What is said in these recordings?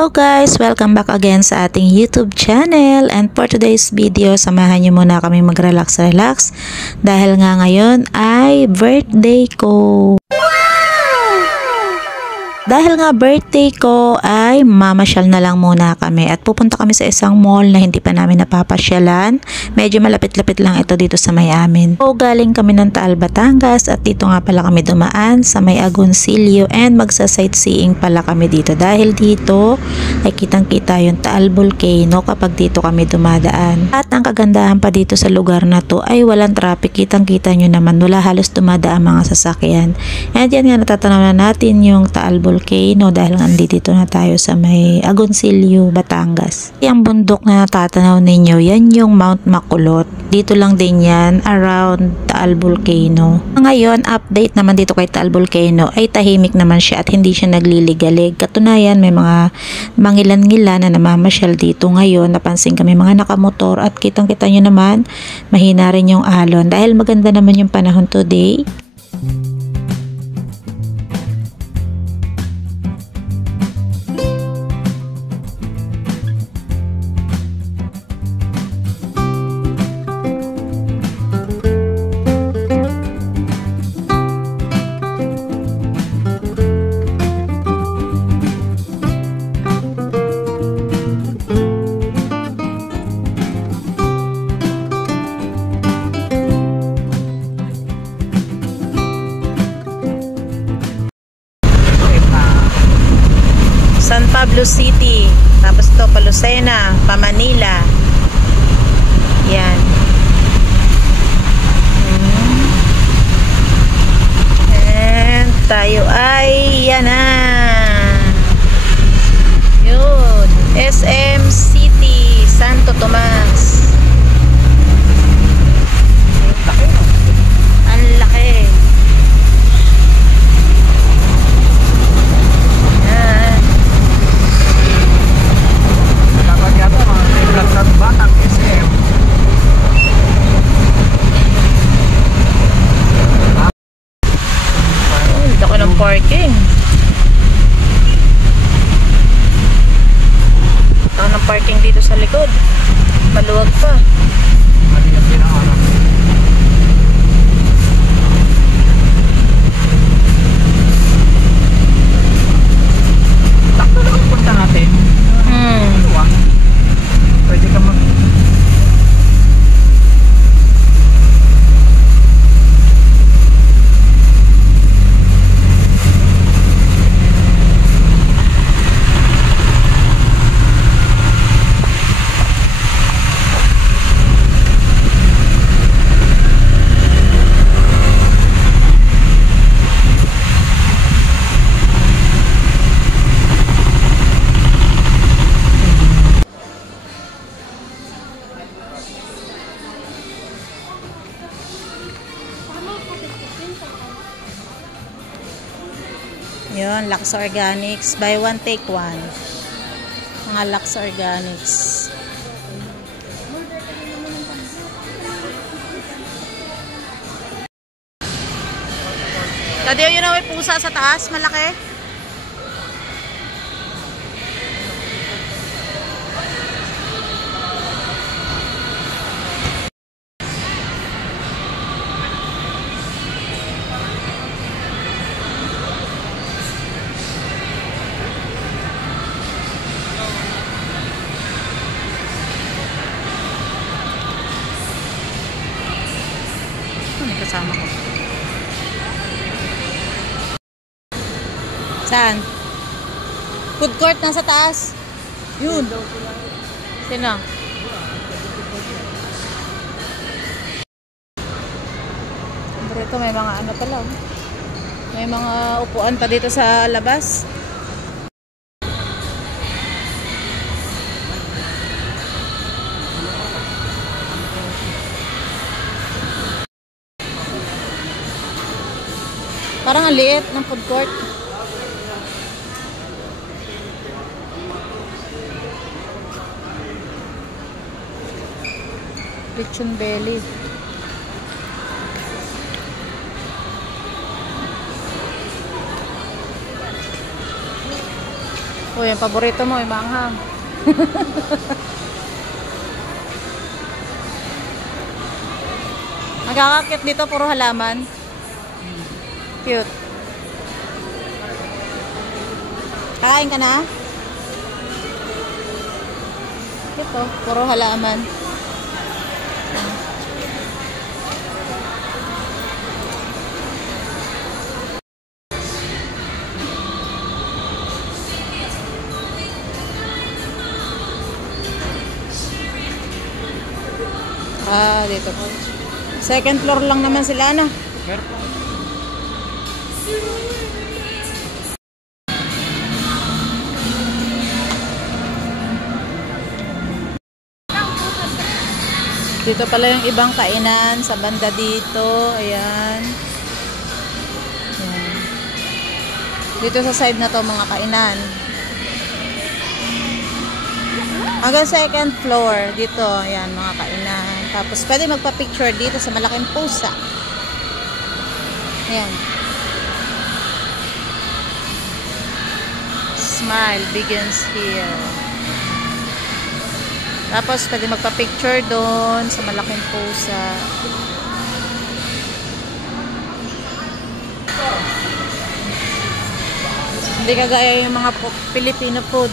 Hello guys! Welcome back again sa ating YouTube channel, and for today's video, samahan nyo muna kami mag-relax dahil nga ngayon ay birthday ko. Dahil nga birthday ko ay mamasyal na lang muna kami at pupunta kami sa isang mall na hindi pa namin napapasyalan. Medyo malapit-lapit lang ito dito sa may amin. So galing kami ng Taal, Batangas at dito nga pala kami dumaan sa may Agoncillo and magsa-sightseeing pala kami dito. Dahil dito ay kitang-kita yung Taal Volcano kapag dito kami dumadaan. At ang kagandahan pa dito sa lugar na to ay walang traffic. Kitang-kita nyo naman, wala halos dumadaan mga sasakyan. And yan nga, natatanaw na natin yung Taal Volcano dahil nandito na tayo sa may Agoncillo, Batangas. Yung bundok na natatanaw ninyo, yan yung Mount Makulot. Dito lang din yan around Taal Volcano. Ngayon, update naman dito kay Taal Volcano ay tahimik naman siya at hindi siya nagliligalig. Katunayan, may mga mangilan-ngilan na namamasyal dito ngayon. Napansin kami mga nakamotor at kitang-kita nyo naman, mahina rin yung alon dahil maganda naman yung panahon today. San Pablo City, tapos to pa Lucena, pa Manila. Yan. And tayo ay yan na. Yun, SM City, Santo Tomas. Ang laki. Batang SM. Hindi ako ng parking. Ito ng parking dito sa likod. Maluwag pa. Maliit din ang ano. Takto na ang punta natin. Pwede ka mag... Yun, Lux Organics. Buy one, take one. Mga Lux Organics. Tadeo, yun na may pusa sa taas. Malaki. Kasama ko. Saan? Food court nasa taas. Yun. Sino? Dito may mga ano pala. May mga upuan pa dito sa labas. Parang ang liit ng food court. Lechon belly. Uy, yung paborito mo, yung manghang. Magkakakit dito, puro halaman. Cute. Kakain ka na? Ito, puro halaman. Dito po. Second floor lang naman sila na. Meron po. Dito pala yung ibang kainan sa banda dito. Ayan. Ayan. Dito sa side na to mga kainan. Hanggang second floor dito. Ayan mga kainan. Tapos pwede magpa-picture dito sa malaking pusa. Ayan. Smile begins here. Tapos, pwede magpa-picture doon sa malaking pusa. Hindi kagaya yung mga Filipino food.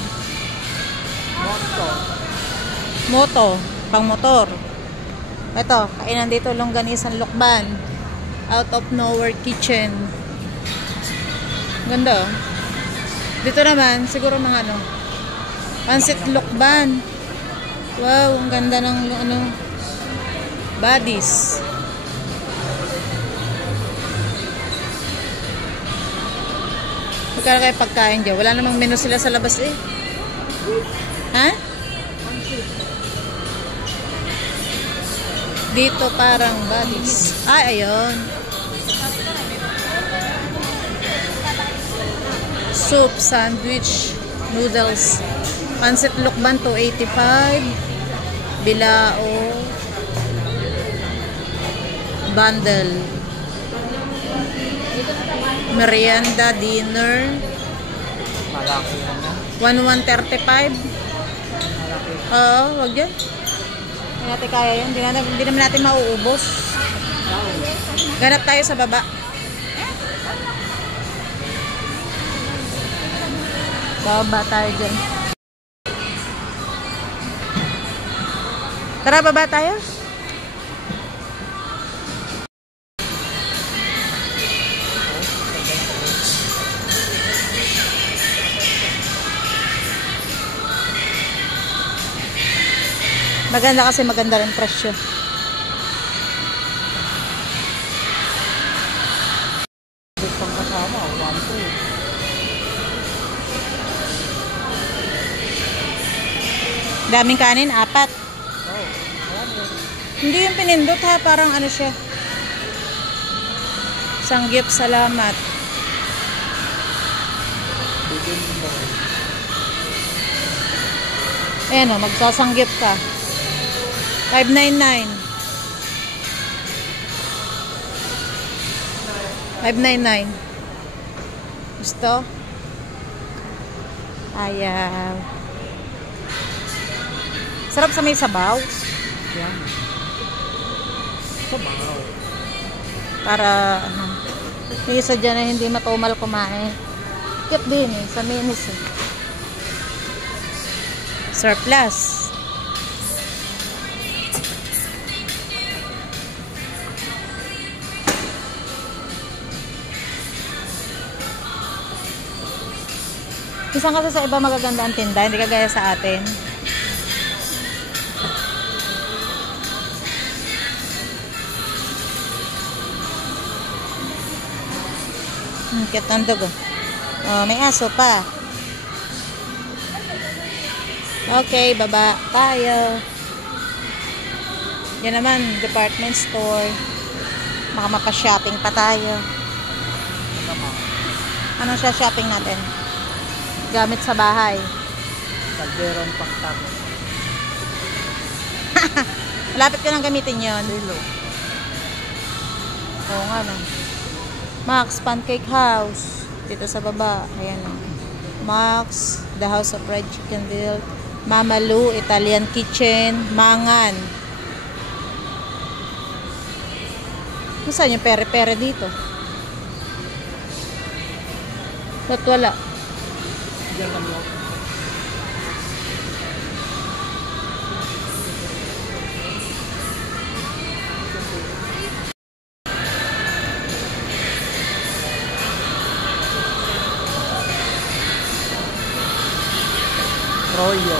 Moto. Pang motor. Ito, kainan dito, longganisan lukban. Out of nowhere kitchen. Ganda. Dito naman, siguro mga ano, pansit lukban. Wow, ang ganda ng ano, bodies. Magkano kayo pagkain dyan? Wala namang menu sila sa labas eh. Ha? Dito parang bodies. Ay, ayun. Soup, sandwich, noodles. Pansit lukban, 285. Bilao. Bundle. Merienda, dinner. Malaki yan na. 1,135. Oo, wag yan. Hindi natin kaya yan. Hindi naman natin mauubos. Ganap tayo sa baba. Baba tayo dyan. Tara, baba tayo. Maganda kasi maganda rin presyo. Itong kasama, 1,200. Daming kanin, 4. Hindi yung pinindot ha, parang ano siya. Sanggip, salamat. Ayan o, magsasanggip ka. 599. 599. Gusto? Ayaw. Sarap sa may sabaw. Yan. Sabaw. Para, ano, yung isa dyan na hindi matumal kumain. Cute din eh, sa minis eh. Surplus. Isang kasi sa iba magaganda ang tinda, hindi kagaya sa atin. Cute ng dugo. Oh, may aso pa. Okay, baba tayo. Yan naman, department store. Baka mapa-shopping pa tayo. Anong siya shopping natin? Gamit sa bahay. Kalderon pangtang. Malapit ko nang gamitin yon. Oo nga no. Max Pancake House. Dito sa baba. Ayan o. Max The House of Fried Chicken Bill, Mama Lou, Italian Kitchen, Mangan. Saan yung pere-pere dito? Ba't wala? Diyan kami ako. Royo.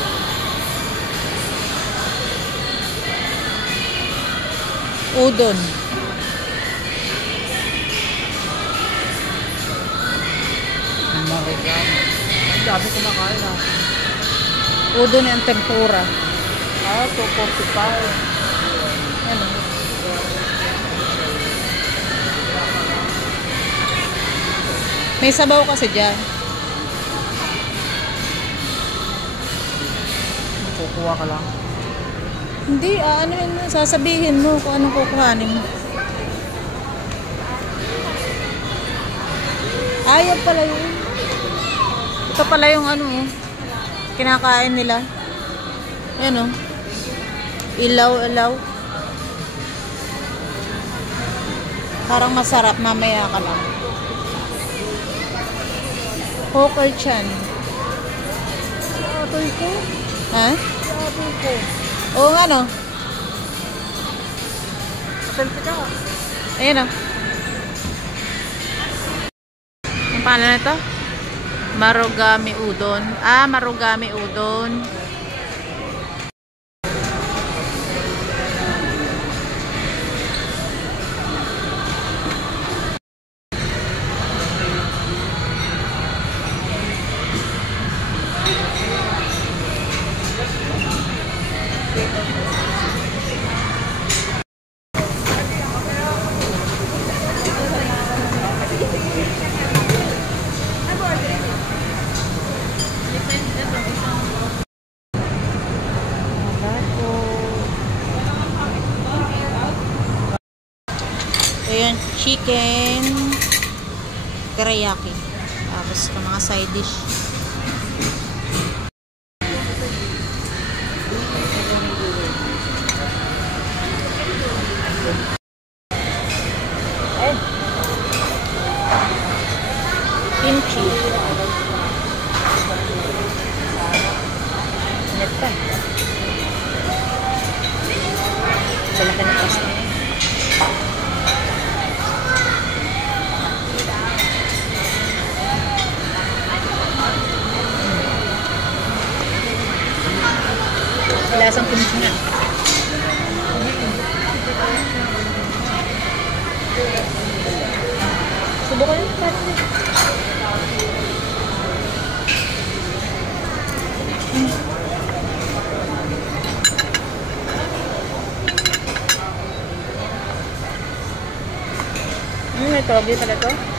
Udon. Marugama. Ang dami kumakain ah. Udon and tempura. Ah, 245. Ano? May sabaw kasi dyan. Kukuha ka lang. Hindi, ano yun, sasabihin mo kung anong kukuhanin mo. Ayaw pala yun. Ito pala yung ano, kinakain nila. Yan o. Ilaw. Parang masarap, mamaya ka lang. Poker chan. Atoy ko. Ha? Atoy ko. Oo nga no. Selfie ka. Ayan o. Ang pangalan nito? Marugame udon. Marugame udon. Ayan, chicken teriyaki. Tapos ito mga side dish. Kimchi. Neta. Malaki na pasta. Lasang kimchi nga. Subukan yung pati. May togi pala to.